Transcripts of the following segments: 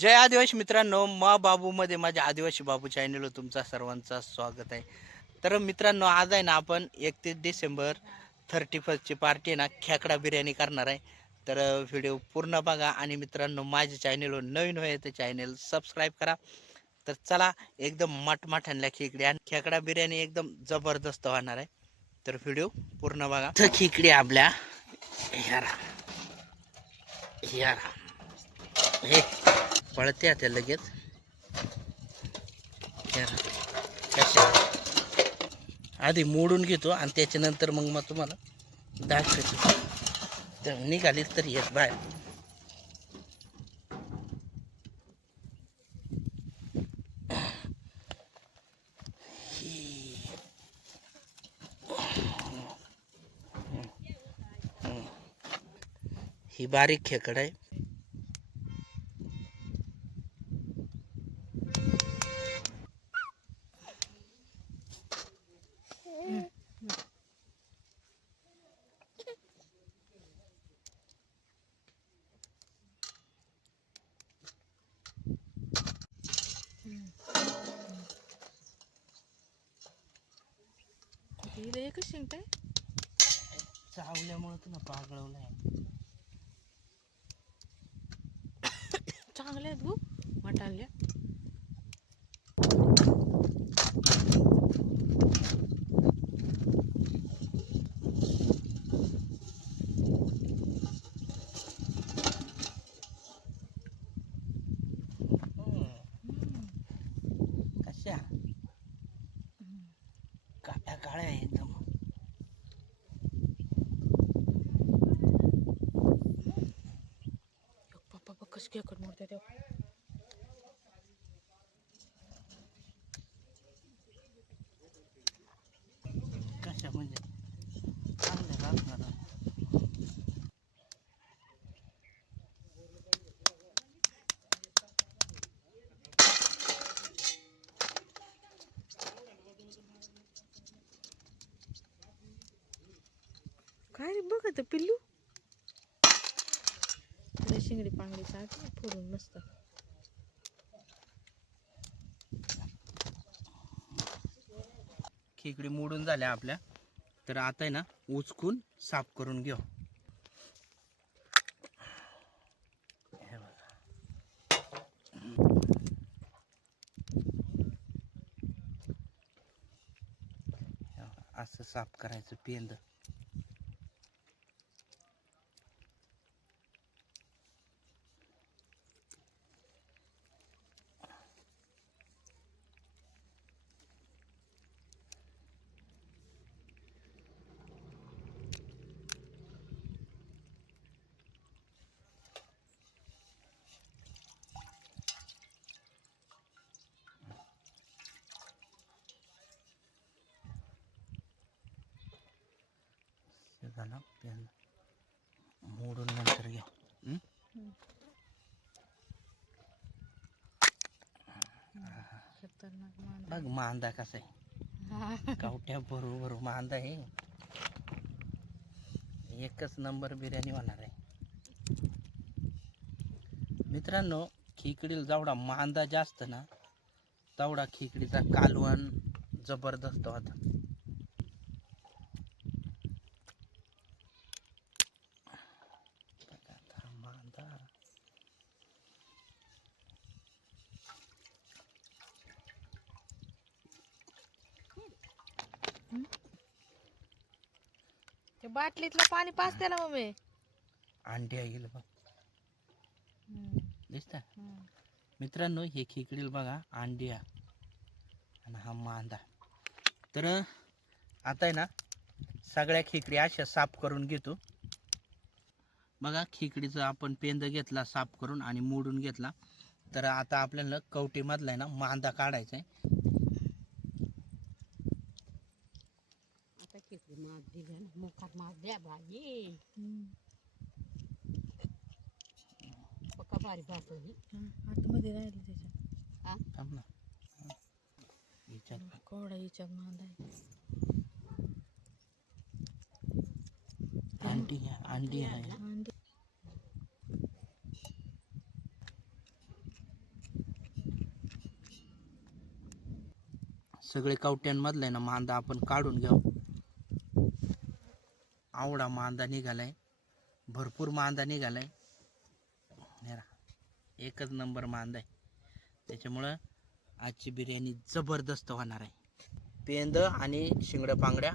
जय आदिवासी मित्रांनो, मा बाबूमध्ये माझ्या आदिवासी बाबू चॅनलवर तुमचा सर्वांचा स्वागत आहे. तर मित्रांनो, आज आहे ना आपण 31 डिसेंबर 31ची पार्टी आहे ना खेकडा बिर्याणी करणार आहे. तर व्हिडिओ पूर्ण बघा आणि मित्रांनो माझ्या चॅनलवर नवीन होय तर चॅनल सबस्क्राईब करा. तर चला एकदम मटमठ्यांना खेकडी आणि खेकडा बिर्याणी एकदम जबरदस्त होणार आहे. तर व्हिडिओ पूर्ण बघा. तर खेकडी आपल्या ह्यारा ह्यारा हे पळते आता लगेच कशा आधी मोडून घेतो आणि त्याच्यानंतर मग तुम्हाला दाखवतो. तर निघालीच तर येत बाहेर. ही बारीक खेकड आहे. हिला एकच शिंक आहे. चावल्यामुळे तुला पागळवलंय. चांगल्या आहेत गो मटाल्या. कशा काळ्या काळ्या आहे एकदम. पप्पा बघ कशी खेकड मोडते ते. कशा म्हणजे चांगल्या असणार. काय रे बघ आता पिल्लू. शिंगडी पांगडी चालते फोडून मस्त. खेकडी मोडून झाल्या आपल्या. तर आता आहे ना उचकून साफ करून घेऊ. हे बघा. असं साफ करायचं पेंद. झाला पेंद मोडून नंतर घ्या. खतरनाक बघ मांदा कसा आहे. गावठ्या बरोबर मांदा आहे. एकच नंबर बिर्याणी होणार आहे. मित्रांनो, खेकडीला जेवढा मांदा जास्त ना तेवढा खेकडीचा कालवण जबरदस्त होता. मांदा ते बाटलीतलं पाणी पाजते ना मम्मी. अंडी येईल बघ. दिसत मित्रांनो, हे खेकडीला बघा अंडी आणि हा मांदा. तर आता आहे ना सगळ्या खेकडी अशा साफ करून घेतो. बघा खेकडीचा आपण पेंद घेतला साफ करून आणि मोडून घेतला. तर आता आपल्याला कवटीमधला आहे ना मांदा काढायचा आहे. आता खेकडी मात दिली ना मुखात मात द्या बाई. पक्का भारी भात होती. आतमध्ये राहिली त्याच्यात. थांब ना. कोवडा याच्यात मांदा आहे. अंडी अंडी आहे. अंडी सगळे कवट्यांमधला आहे ना मांदा आपण काढून घेऊ. आवडा मांदा निघालाय, भरपूर मांदा निघालाय. हे राहा, एकच नंबर मांदा आहे. त्याच्यामुळं आजची बिर्याणी जबरदस्त होणार आहे. पेंद आणि शिंगड्या पांगड्या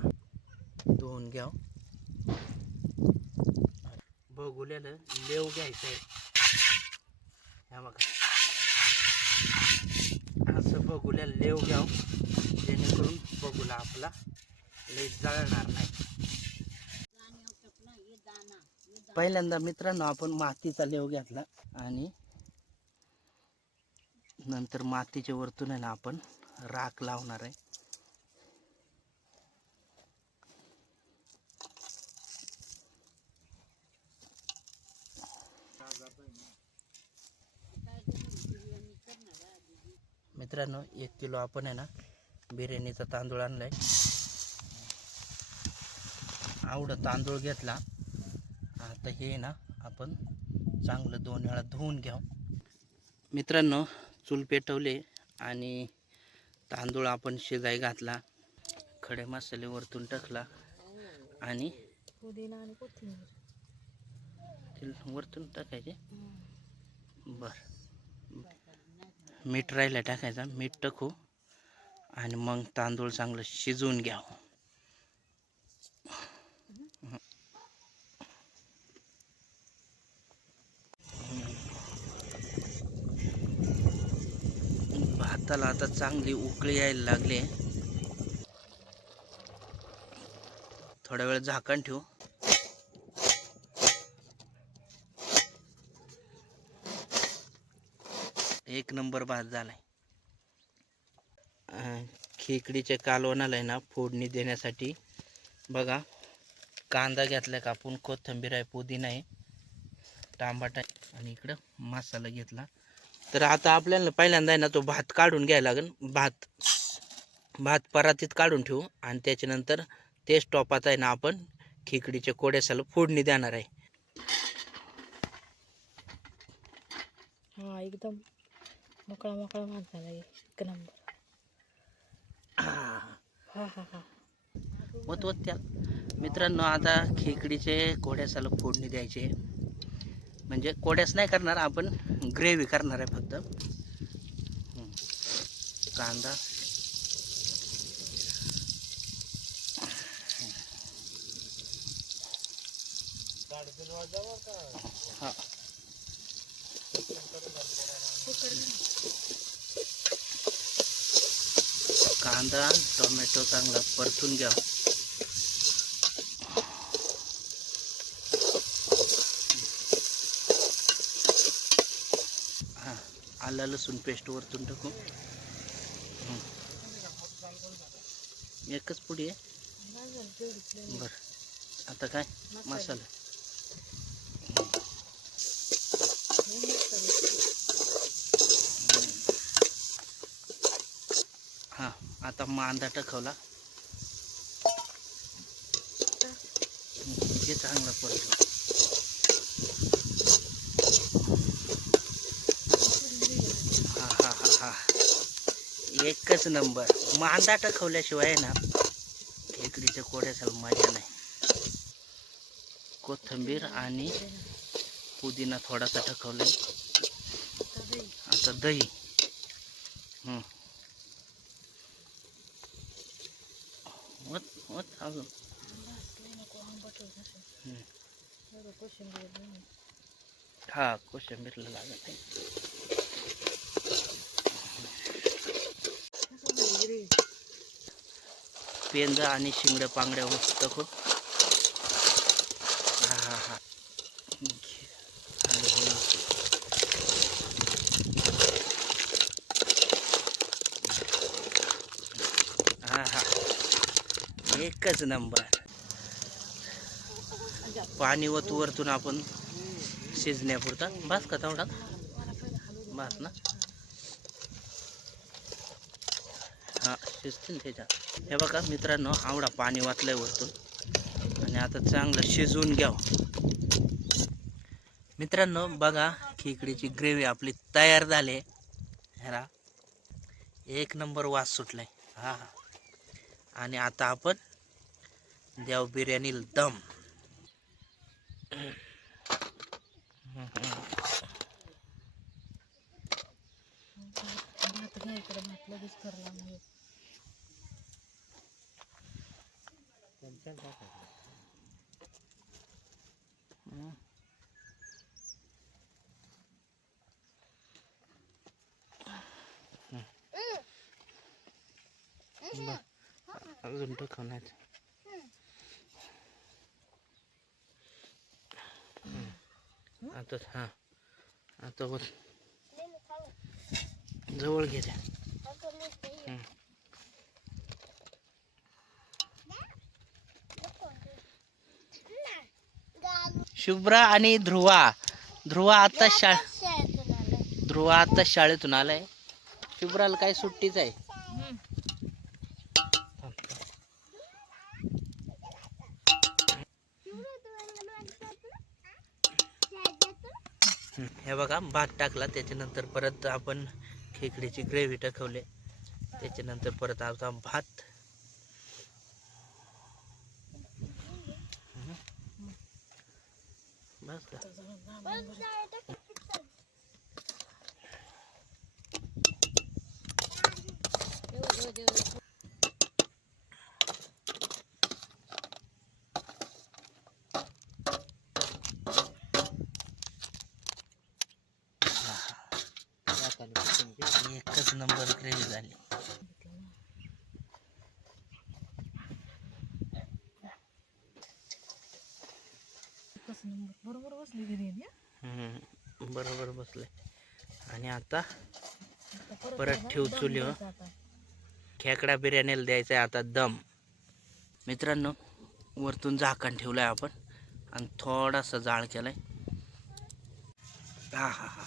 धुवून घ्याव. बघुल्याला लेव घ्यायचं आहे. ह्या बघा, असं बघुल्या लेव घ्याव, जेणेकरून बघूला आपला लई जळणार नाही. पहिल्यांदा मित्रांनो आपण मातीचा लेव घेतला आणि नंतर मातीच्या वरतून आहे ना आपण राख लावणार आहे. मित्रांनो 1 किलो आपण आहे ना बिर्याणीचा तांदूळ आणलाय. आवडं तांदूळ घेतला. आता हे ना आपण चांगलं 2 वेळा धुवून घ्याव. मित्रांनो चूल पेटवले आणि तांदूळ आपण शिजाय घातला. खडे मसाले वरतून टाकला आणि पुदिना आणि कोथिंबीर वरतून टाकायचे. बर, मीठ राहिला टाकायचा. मीठ टाकू आणि मग तांदूळ चांगलं शिजवून घ्याव. भाताला आता चांगली उकळी यायला लागली. थोडा वेळ झाकण ठेवू. एक नंबर भात झालाय. खेकडीच्या कालवणाला आहे ना फोडणी देण्यासाठी बघा, कांदा घेतला कापून, कोथिंबीर आहे, पुदिना आहे, टमाटा आहे आणि इकडं मसाला घेतला. तर आता आपल्याला पहिल्यांदा आहे ना तो भात काढून घ्यायला लागेल. भात परातीत काढून ठेवू आणि त्याच्यानंतर तेच टोपात आहे ना आपण खेकडीच्या कोड्यासाला फोडणी देणार आहे. हा एकदम मोकळा मोकळा माणसाला एक नंबर. हा हा हा होत त्या मित्रांनो आता खेकडीचे कोड्यासाला फोडणी द्यायचे. म्हणजे कोड्यास नाही करणार आपण, ग्रेव्ही करणार आहे फक्त. कांदा, हा कांदा टोमॅटो चांगला परतून घ्या. हा, आलं लसूण पेस्ट वरतून टाकू. एकच पुडी आहे. बर, आता काय मसाला. हा, आता मांदा टाकवला. हे चांगलं परतू. हा हा हा हा, एकच नंबर. मांदा टाकवल्याशिवाय ना खेकडीच्या कोड्यासाला मजा नाही. कोथिंबीर आणि पुदिना थोडासा टाकवलाय. आता दही. अजून हा, कोशिंबीरला लागत आहे. पेंदा आणि शिंगड्या पांगड्या टाकू. हा हा हा, हा हा, एकच नंबर. पाणी वरतून आपण शिजण्यापुरता बस का तेवढा बस ना. हा, शिजतील त्याच्यात. हे बघा मित्रांनो, आवडा पाणी वाचलंय वरतून आणि आता चांगलं शिजवून घ्याव. मित्रांनो बघा, खेकडीची ग्रेव्ही आपली तयार झाली. ह्याला एक नंबर वास सुटलाय. हा. आणि आता आपण देव बिर्याणी दम. भात घ्या इकडे, भात लगेच करला नाही. अजून टाकवण्यात. आता हा आता वर जवळ घे द्या. शुभ्रा आणि ध्रुवा आता शाळेतून आलाय. शुभ्राला काय सुट्टीच आहे. हे बघा भात टाकला, त्याच्यानंतर परत आपण खेकडीची ग्रेव्ही टाकवली, त्याच्यानंतर परत आता भात. बस का? एकच नंबर ग्रेव्ही झाली. बरोबर बसली बिर्याणी. बरोबर बसले. आणि आता परत ठेव चुलीवर. खेकडा बिर्याणीला द्यायचा आहे आता दम. मित्रांनो, वरतून झाकण ठेवलंय आपण आणि थोडासा जाळ केलाय. हा हा हा.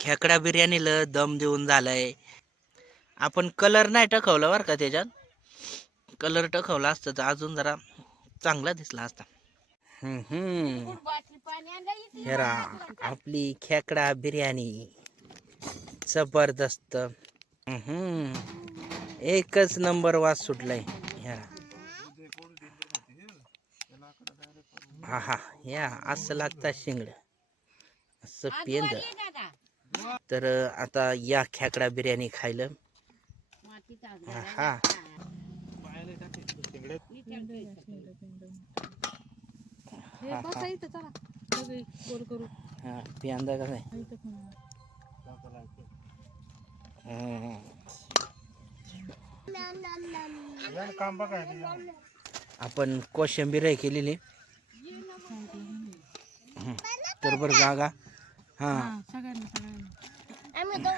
खेकडा बिर्याणीला दम देऊन झालाय. आपण कलर नाही टाकवला बरं का, त्याच्यात कलर टाकवला असतं तर अजून जरा चांगला दिसला असता. हेरा आपली खेकडा बिर्याणी जबरदस्त. एकच नंबर वास सुटलाय. हेरा हा हा. या असं लागतं शिंगड, असं पेंद. तर आता या खेकडा बिर्याणी खायला. हा हा पेंदा कसं आहे. आपण कोशिंबीर केलेली. तर बरं जागा. हा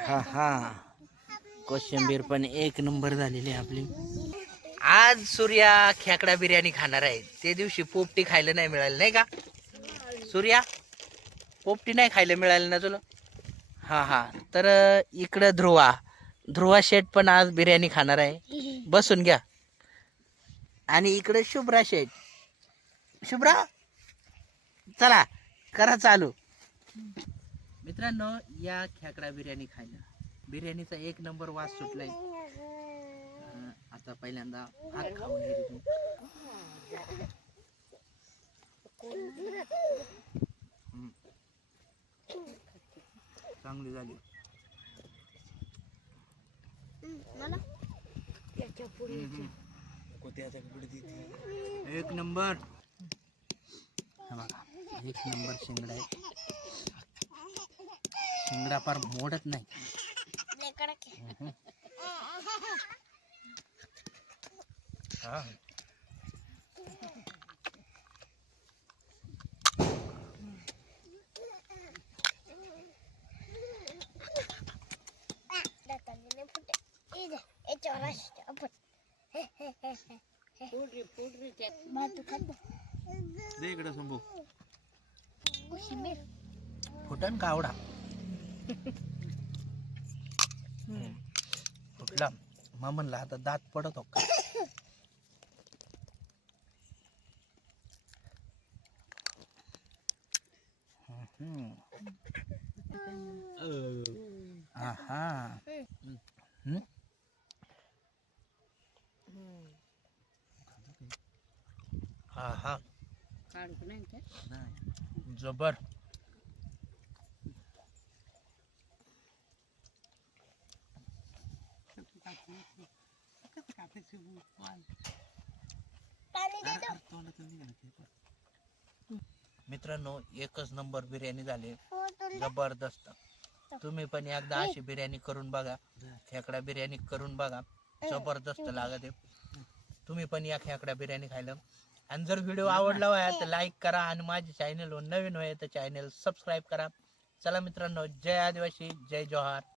हा हा. कोशिंबीर पण एक नंबर झालेली आहे आपली. आज सूर्या खेकडा बिर्याणी खाणार आहे. ते दिवशी पोपटी खायला नाही मिळाली नाही का सूर्या? पोपटी नाही खायला मिळाली ना तुला? हा हा. तर इकडं ध्रुवा शेठ पण आज बिर्याणी खाणार आहे. बसून घ्या. आणि इकडे शुभ्रा शेठ. शुभ्रा चला करा चालू. मित्रांनो, या खेकडा बिर्याणी खायला. बिर्याणीचा एक नंबर वास सुटलाय. आता पहिल्यांदा भात खाऊन घेतो. चांगली झाली. एक नंबर. एक नंबर शिंगडा आहे. शिंगडा फार मोडत नाही. हा. दे इकडे संभू. फुटन का आवडा फुटला. मग म्हणलं आता दात पडत हो का. जबर. मित्रांनो एकच नंबर बिर्याणी झाली, जबरदस्त. तुम्ही पण एकदा अशी बिर्याणी करून बघा, खेकडा बिर्याणी करून बघा, जबरदस्त लागते. तुम्ही पण या खेकडा बिर्याणी खायला. आणि जर व्हिडिओ आवडला आहे तर लाईक करा आणि माझ्या चॅनलवर नवीन आहे तर चॅनल सबस्क्राईब करा. चला मित्रांनो, जय आदिवासी, जय जोहार.